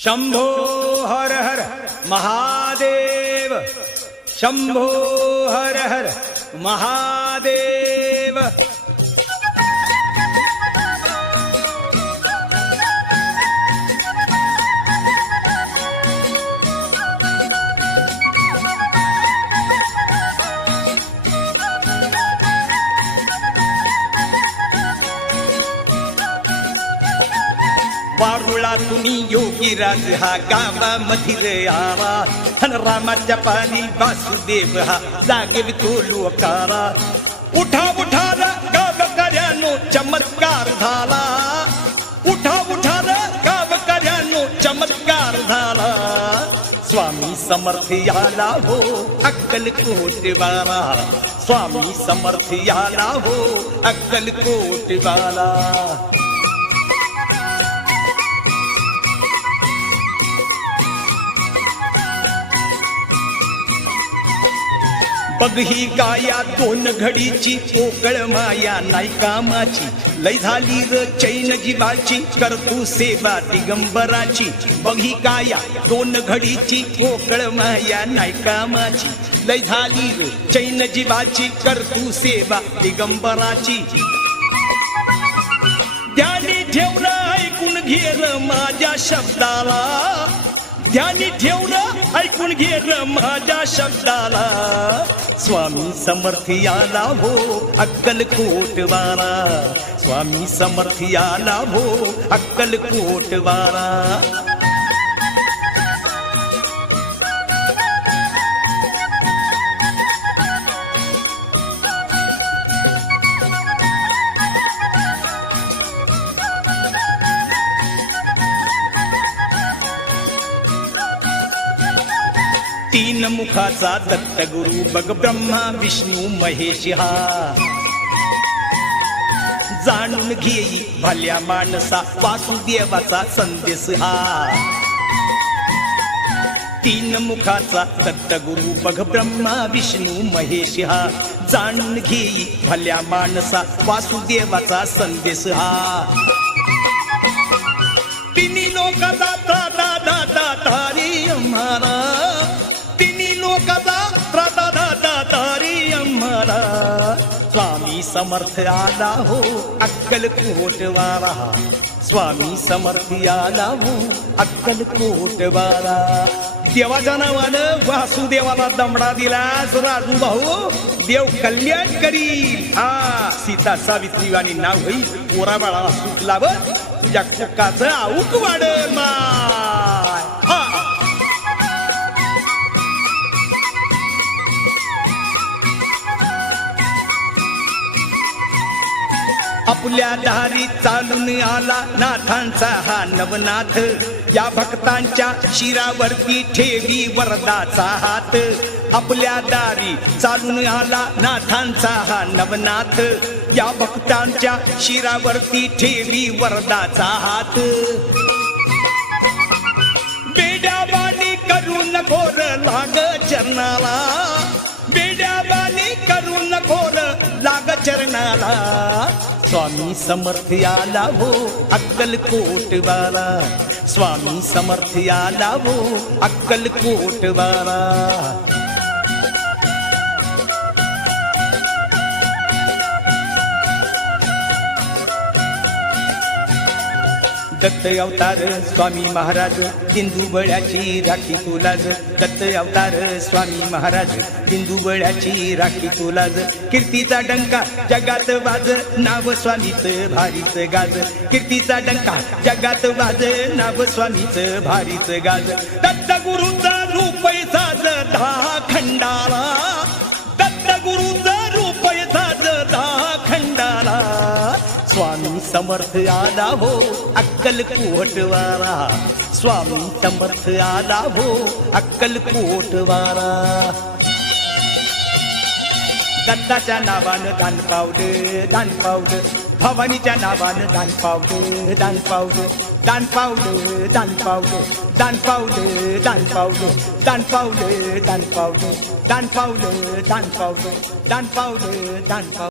शंभो हर हर महादेव, शंभो हर हर महादेव। वारुळातून योगीराज हा गावामधील आवा, हन रामाच्या पाणी वासुदेव हा जागे तो लोकारा। उठा उठा रे गावकऱ्यानो चमत्कार झाला, उठा उठा रे गावकऱ्यानो चमत्कार झाला। स्वामी समर्थ याला हो अक्कलकोट वाला, स्वामी समर्थ याला हो अक्कलकोट वाला। बघ ही गाया दोन घडीची पोकळ माया नाही कामाची, लय झाली र चैन जीवाची करतू सेवा दिगंबराची। बघ ही गाया दोन घडीची पोकळ माया नाही कामाची, लय झाली र चैन जीवाची करतू सेवा दिगंबराची। ध्यानी ठेवलं ऐकून घे र माझ्या शब्दाला, ध्यानी ठेवलं ऐकून घे र माझ्या शब्दाला। स्वामी समर्थ याला हो अक्कलकोट वाला, स्वामी समर्थ याला हो अक्कलकोट वाला। तीन मुखाचा दत्त गुरु बघ ब्रह्मा विष्णू महेश हा, जाणून घेई भल्या माणसा वासुदेवाचा संदेश हा। तीन मुखाचा दत्त गुरु बघ ब्रह्मा विष्णू महेश हा, जाणून घेई भल्या माणसा वासुदेवाचा संदेश हा। तिन्ही लोकांचा दादा दादा तारी आम्हाला, तारी आम्हाला। स्वामी समर्थ आला हो अक्कलकोट वाला, स्वामी समर्थ आला हो अक्कलकोट वाला। देवाच्या नावानं वासुदेवाला दमडा दिलास राजू भाऊ, देव कल्याण करील। हा सीता सावित्री वाणी नाव होई, पोरा बाळाला सुख लावत तुझ्या कुकाचं आऊक वाढल माय। हा आपल्या दारी चालून आला नाथांचा हा नवनाथ, या भक्तांच्या शिरावरती ठेवी वरदाचा हात। आपल्या दारी चालून आला नाथांचा हा नवनाथ, या भक्तांच्या शिरावरती ठेवी वरदाचा हात। बेड्यावानी करून घोर लाग चरणाला, बेड्यावानी करून घोर लाग चरणाला। स्वामी समर्थ आला हो अक्कलकोट वाला, स्वामी समर्थ आला हो अक्कलकोट वाला। दत्त अवतार स्वामी महाराज सिंधुबळ्याची राखी तुलाज, दत्त अवतार स्वामी महाराज सिंधुबळ्याची राखी तुलाज। कीर्तीचा डंका जगात वाज, नाव स्वामीच भारीच गाज, कीर्तीचा डंका जगात वाज, नाव स्वामीच भारीच गाज। दत्त गुरुचा रूप साज दहा खंडाला, दत्त गुरुचा रूप साज दहा खंडाला। स्वामी समर्थ आला हो अक्कलकोट वाला, स्वामी समर्थ आला हो अक्कलकोट वाला। दत्ताच्या नावानं दान पावलं, दान पावलं, भवानीच्या नावानं दान पावलं, दान पावलं, दान पावलं, दान पावलं, दान पावलं, दान पावलं, दान पावलं, दान पावलं, दान पावलं, दान पावलं, दान पावलं, दान पावलं।